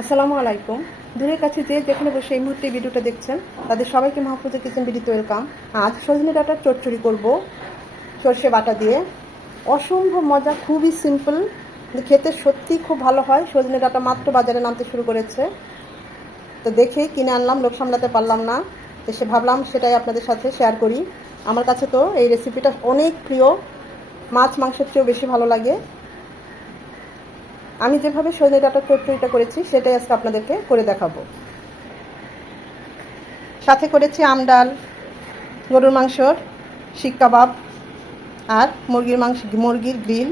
আসসালামু আলাইকুম। দূরের কাছে যে যেখানে বসে এই মুহূর্তে ভিডিওটা দেখছেন তাদের সবাইকে মাহফুজা কিচেন ভিডিওতে ওয়েলকাম। আজ সজনে ডাঁটার চচ্চড়ি করব সর্ষে বাটা দিয়ে। অসম্ভব মজা, খুবই সিম্পল, খেতে সত্যি খুব ভালো হয়। সজনে ডাঁটা মাত্র বাজারে নামতে শুরু করেছে, তো দেখেই কিনে আনলাম, লোভ সামলাতে পারলাম না, তো সে ভাবলাম সেটাই আপনাদের সাথে শেয়ার করি। আমার কাছে তো এই রেসিপিটা অনেক প্রিয়, মাছ মাংসের চেয়েও বেশি ভালো লাগে। আমি যেভাবে সজনে ডাঁটার চচ্চড়িটা করেছি সেটাই আজকে আপনাদেরকে করে দেখাবো। সাথে করেছি আম ডাল, গরুর মাংসর শিক কাবাব আর মুরগির গ্রিল।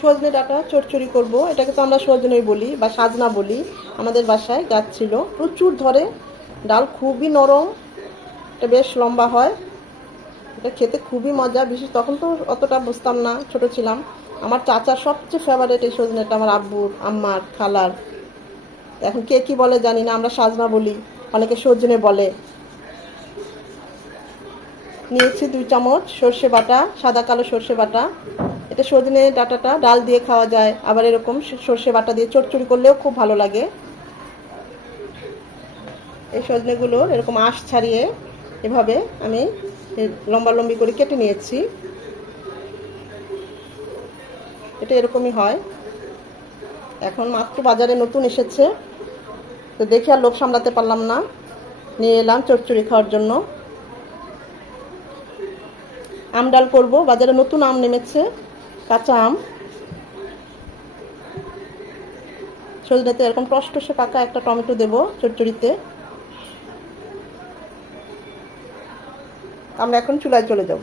সজনে ডাঁটা চচ্চড়ি করব, এটাকে তো আমরা সজনেই বলি বা সাজনা বলি। আমাদের বাসায় গাছ ছিল, প্রচুর ধরে, ডাল খুবই নরম, এটা বেশ লম্বা হয়, এটা খেতে খুবই মজা। বিশেষ তখন তো অতটা বুঝতাম না, ছোট ছিলাম। আমার চাচার সবচেয়ে ফেভারিট এই সজনেটা, আমার আব্বুর, আম্মার, খালার। এখন কে কি বলে জানি না, আমরা সাজনা বলি, অনেকে সজনে বলে। নিয়েছি 2 চামচ সর্ষে বাটা, সাদা কালো সর্ষে বাটা। এটা সজনে ডাঁটাটা ডাল দিয়ে খাওয়া যায়, আবার এরকম সর্ষে বাটা দিয়ে চচ্চড়ি করলেও খুব ভালো লাগে। এই সজনেগুলো এরকম আঁশ ছাড়িয়ে এভাবে আমি লম্বা লম্বি করে কেটে নিয়েছি। এটা এরকমই হয়। এখন মাত্র বাজারে নতুন এসেছে, তো দেখে আর লোভ সামলাতে পারলাম না, নিয়ে এলাম চচ্চড়ি খাওয়ার জন্য। আম ডাল করব, বাজারে নতুন আম নেমেছে, কাঁচা আম। সজনেতে এরকম টসটসে পাকা একটা টমেটো দেব চচ্চড়িতে। আমরা এখন চুলায় চলে যাব।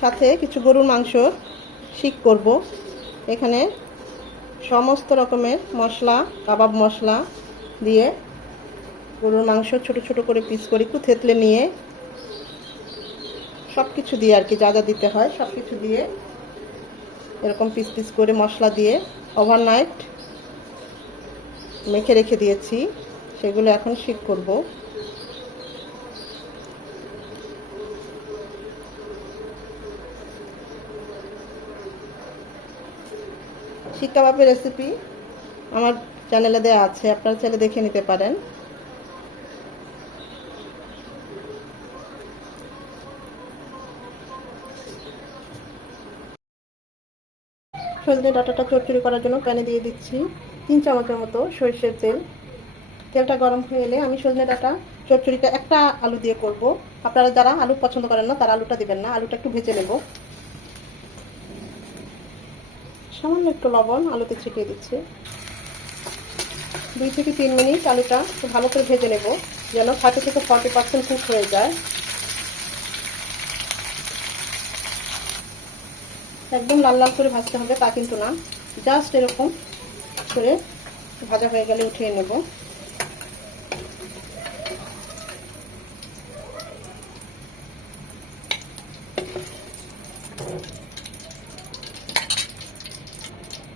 সাথে কিছু গরুর মাংস শিক করব। এখানে সমস্ত রকমের মশলা, কাবাব মশলা দিয়ে গরুর মাংস ছোট ছোট করে পিস করে একটু থেতলে নিয়ে, সব কিছু দিয়ে আর কি, যা যা দিতে হয় সব কিছু দিয়ে এরকম পিস পিস করে মশলা দিয়ে ওভারনাইট মেখে রেখে দিয়েছি। সেগুলো এখন শিক করব। শিক কাবাবের রেসিপি আমার চ্যানেলে দেওয়া আছে, আপনারা চাইলে দেখে নিতে পারেন। সজনে ডাঁটাটা চচ্চড়ি করার জন্য প্যানে দিয়ে দিচ্ছি 3 চামচের মতো সরষের তেল। তেলটা গরম হয়ে এলে আমি সজনে ডাঁটা চচ্চড়িটা একটা আলু দিয়ে করব। আপনারা যারা আলু পছন্দ করেন না তারা আলুটা দিবেন না, আলুটা একটু ভেজে নেব। সামান্য একটু লবণ আলুতে ছিটিয়ে দিচ্ছি। 2 থেকে 3 মিনিট আলুটা একটু ভালো করে ভেজে নেব, যেন 30 থেকে 40% কুক হয়ে যায়। একদম লাল লাল করে ভাজতে হবে তা কিন্তু না, জাস্ট এরকম করে ভাজা হয়ে গেলে উঠিয়ে নেব।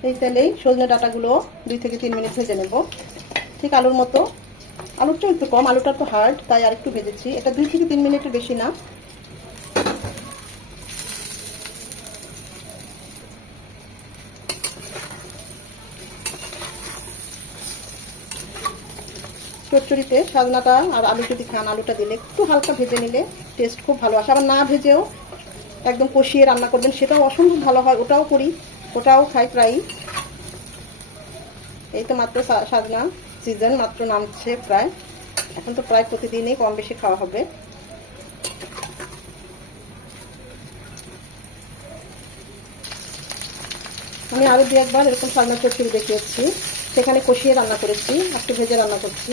এই তেলেই সজনে ডাঁটাগুলো 2 থেকে 3 মিনিট ভেজে নেব, ঠিক আলুর মতো। আলুরটা একটু কম, আলুটা তো হার্ড, তাই আর একটু ভেজেছি। এটা 2 থেকে 3 মিনিটের বেশি না। চচ্চড়িতে সাজনাটা আর আলু যদি খান, আলুটা দিলে একটু হালকা ভেজে নিলে টেস্ট খুব ভালো আসে। আবার না ভেজেও একদম কষিয়ে রান্না করবেন, সেটাও অসম্ভব ভালো হয়। ওটাও করি, ওটাও খাই প্রায়। এই তো মাত্র সাজনা সিজন মাত্র নামছে প্রায়, এখন তো প্রায় প্রতিদিনই কম বেশি খাওয়া হবে। আমি আরও 2-1 বার এরকম সাজনা চচ্চড়ি দেখিয়েছি, সেখানে কষিয়ে রান্না করেছি, একটু ভেজে রান্না করছি।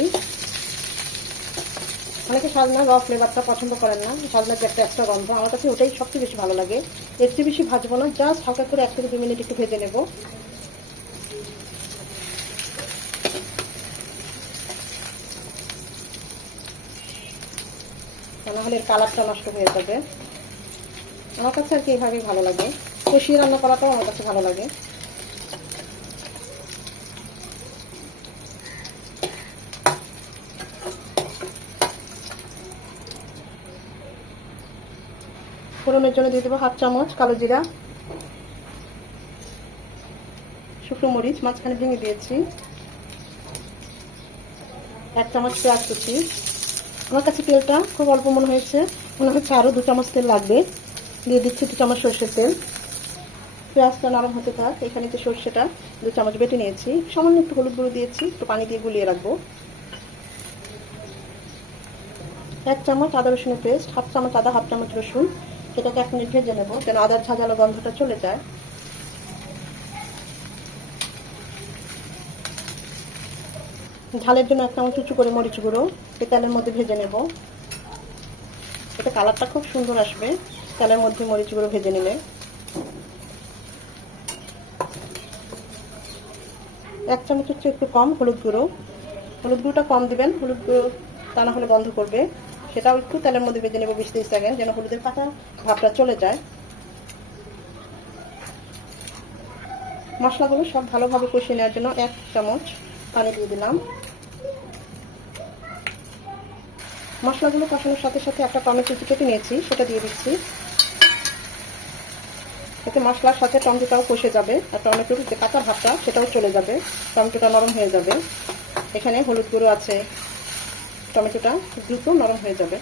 অনেকে সাজনা র ফ্লেভারটা পছন্দ করেন না, সাজনার যে একটা এক্সট্রা গন্ধ, আমার কাছে ওটাই সবচেয়ে বেশি ভালো লাগে। এর চেয়ে বেশি ভাজবো না, জাস্ট হালকা করে 1 থেকে 2 মিনিট একটু ভেজে নেব। নাহলে এর কালারটা নষ্ট হয়ে যাবে। আমার কাছে আর কি এইভাবেই ভালো লাগে, কষিয়ে রান্না করাটাও আমার কাছে ভালো লাগে। ফোড়নের জন্য দিয়ে দেবো 1/2 চামচ কালো জিরা, শুকনো মরিচ মাঝখানে ভেঙে দিয়েছি, 1 চামচ পেঁয়াজ কুচি। আমার কাছে তেলটা খুব অল্প মনে হয়েছে আরও 2 চামচ তেল লাগবে। দিয়ে দিচ্ছি 2 চামচ সরষের তেল। পেঁয়াজটা নরম হতে থাক। এখানে যে সরষেটা 2 চামচ বেটে নিয়েছি, সামান্য একটু হলুদ গুঁড়ো দিয়েছি, একটু পানি দিয়ে গুলিয়ে রাখবো। 1 চামচ আদা রসুনের পেস্ট, 1/2 চামচ আদা, 1/2 চামচ রসুন। এটাকে 1 মিনিট ভেজে নেব যেন আদার ঝাঁঝালো গন্ধটা চলে যায়। ঝালের জন্য 1 চামচ উঁচু করে মরিচ গুঁড়ো তেলের মধ্যে ভেজে নেব। এতে কালারটা খুব সুন্দর আসবে তেলের মধ্যে মরিচ গুঁড়ো ভেজে নিলে। 1 চামচ হচ্ছে একটু কম হলুদ গুঁড়োটা কম দিবেন, হলুদ গুঁড়ো তা না হলে গন্ধ করবে। সেটাও একটু তেলের মধ্যে ভেজে নেব 20-30 সেকেন্ড যেন হলুদের কাঁচা ভাবটা চলে যায়। মশলাগুলো সব ভালোভাবে কষিয়ে নেওয়ার জন্য 1 চামচ পানি দিয়ে দিলাম। মশলাগুলো কষানোর সাথে সাথে একটা টমেটো কেটে নিয়েছি, সেটা দিয়ে দিচ্ছি। এতে মশলার সাথে টমেটোটাও কষে যাবে আর টমেটোর যে কাঁচা ভাবটা সেটাও চলে যাবে, টমেটোটা নরম হয়ে যাবে। এখানে হলুদ গুঁড়ো আছে, টমেটোটা দ্রুত নরম হয়ে যাবে।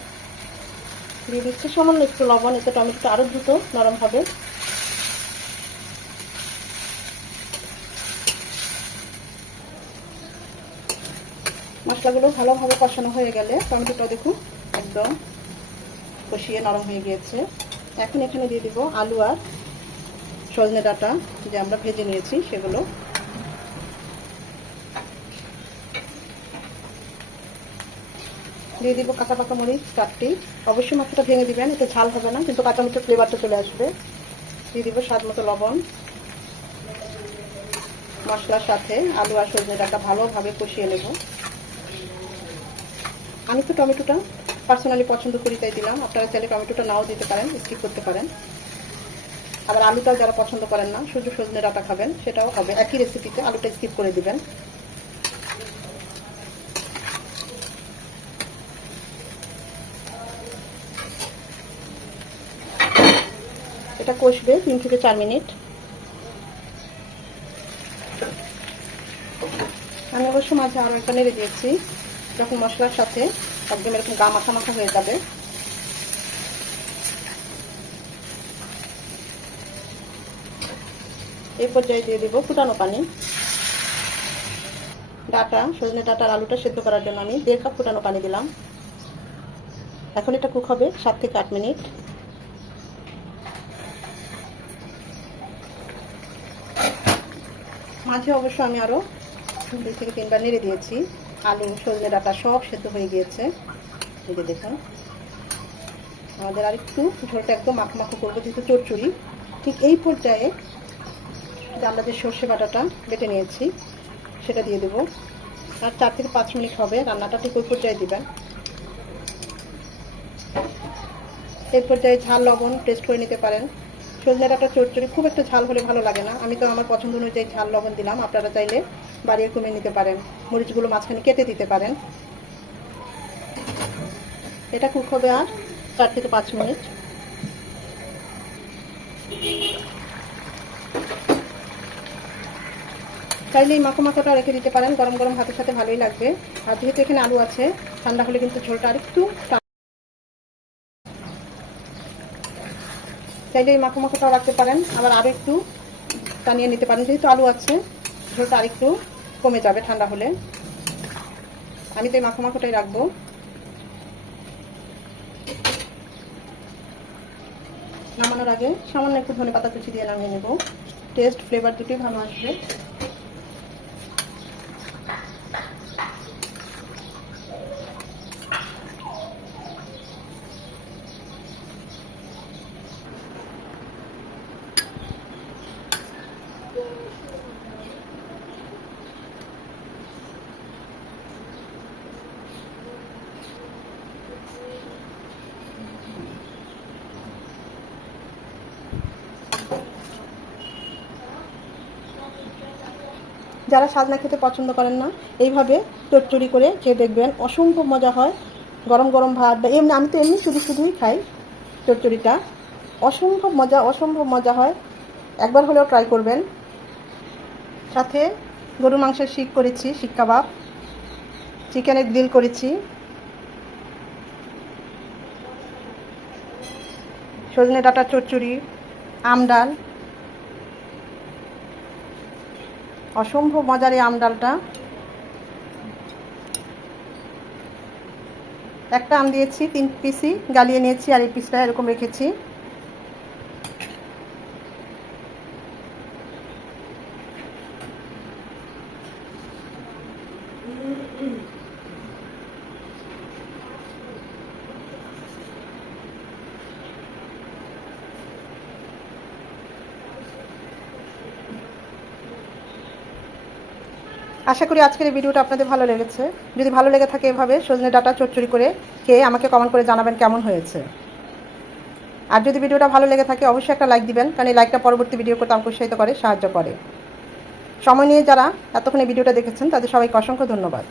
দিয়ে দিচ্ছি সামান্য একটু লবণ, এতে টমেটোটা আরও দ্রুত নরম হবে। মশলাগুলো ভালোভাবে কষানো হয়ে গেলে টমেটোটা দেখুন একদম কষিয়ে নরম হয়ে গিয়েছে। এখন এখানে দিয়ে দিব আলু আর সজনে ডাঁটা যে আমরা ভেজে নিয়েছি সেগুলো। দিয়ে দিব কাঁচা পাকা মরিচ 4টি। অবশ্যই মাত্রাটা ভেঙে দিবেন, এতে ঝাল হবে না কিন্তু কাঁচা মরিচের ফ্লেভারটা চলে আসবে। দিয়ে দিব স্বাদ মতো লবণ। মশলার সাথে আলু আর সজনে ডাঁটা ভালোভাবে কষিয়ে নেব। আমি তো টমেটোটা পার্সোনালি পছন্দ করি তাই দিলাম, আপনারা চাইলে টমেটোটা নাও দিতে পারেন, স্কিপ করতে পারেন। আবার আলুটাও যারা পছন্দ করেন না, শুধু সজনে ডাঁটা খাবেন, সেটাও হবে। একই রেসিপিতে আলুটা স্কিপ করে দিবেন। এটা কষবে 3 থেকে 4 মিনিট। আমি অবশ্য মাঝে আরও একটা নেড়ে দিয়েছি। যখন মশলার সাথে একদম এরকম গা মাখা মাখা হয়ে যাবে, এই পর্যায়ে দিয়ে দেব ফুটানো পানি। ডাঁটা সজনে ডাঁটার আলুটা সেদ্ধ করার জন্য আমি 1.5 কাপ ফুটানো পানি দিলাম। এখন এটা কুক হবে 7 থেকে 8 মিনিট। মাঝে অবশ্য আমি আরও 2 থেকে 3 বার নেড়ে দিয়েছি। আলু সজনে ডাঁটা সব সেদ্ধ হয়ে গিয়েছে। এই যে দেখুন আমাদের আরেকটু ঝোলটা একদম মাখো মাখো করবো যেহেতু চচ্চড়ি। ঠিক এই পর্যায়ে যে আমরা যে সর্ষে বাটাটা বেটে নিয়েছি সেটা দিয়ে দেবো। আর 4 থেকে 5 মিনিট হবে রান্নাটা, ঠিক ওই পর্যায়ে দিবেন। এই পর্যায়ে ঝাল লবণ টেস্ট করে নিতে পারেন। সজনে ডাঁটা চচ্চড়ি খুব একটা ঝাল হলে ভালো লাগে না, আমি তো আমার পছন্দ অনুযায়ী ঝাল লবণ দিলাম, আপনারা চাইলে বাড়িয়ে কমিয়ে নিতে পারেন। মরিচগুলো মাঝখানে কেটে দিতে পারেন। এটা কুক হবে আর 4 থেকে 5 মিনিট। চাইলে এই মাখো মাখোটা রেখে দিতে পারেন, গরম গরম ভাতের সাথে ভালোই লাগবে। আর যেহেতু এখানে আলু আছে, ঠান্ডা হলে কিন্তু ঝোলটা আরেকটু, চাইলে এই মাখো মাখোটাও রাখতে পারেন, আবার আরও একটু টানিয়ে নিতে পারেন। যেহেতু আলু আছে ঝোলটা আরেকটু কমে যাবে ঠান্ডা হলে। আমি তো এই মাখো মাখোটাই রাখবো। নামানোর আগে সামান্য একটু ধনেপাতা কুচি দিয়ে নামিয়ে নেব, টেস্ট ফ্লেভার দুটোই ভালো আসবে। যারা সাজনা খেতে পছন্দ করেন না, এইভাবে চচ্চড়ি করে খেয়ে দেখবেন, অসম্ভব মজা হয়। গরম গরম ভাত বা এমনি, আমি তো এমনি শুধুই খাই চচ্চড়িটা। অসম্ভব মজা হয়। একবার হলেও ট্রাই করবেন। সাথে গরু মাংসের শিক করেছি, শিক কাবাব, চিকেনের গ্রিল করেছি, সজনে ডাঁটার চচ্চড়ি, আম ডাল। অসম্ভব মজার এই আম ডালটা। একটা আম দিয়েছি, 3 পিসই গালিয়ে নিয়েছি, আর এই পিসটা এরকম রেখেছি। আশা করি আজকের এই ভিডিওটা আপনাদের ভালো লেগেছে। যদি ভালো লেগে থাকে এভাবে সজনে ডাঁটা চচ্চড়ি করে খেয়ে আমাকে কমেন্ট করে জানাবেন কেমন হয়েছে। আর যদি ভিডিওটা ভালো লেগে থাকে অবশ্যই একটা লাইক দিবেন, কারণ এই লাইকটা পরবর্তী ভিডিও করতে আমাকে উৎসাহিত করে, সাহায্য করে। সময় নিয়ে যারা এতক্ষণ এই ভিডিওটা দেখেছেন তাদের সবাইকে অসংখ্য ধন্যবাদ।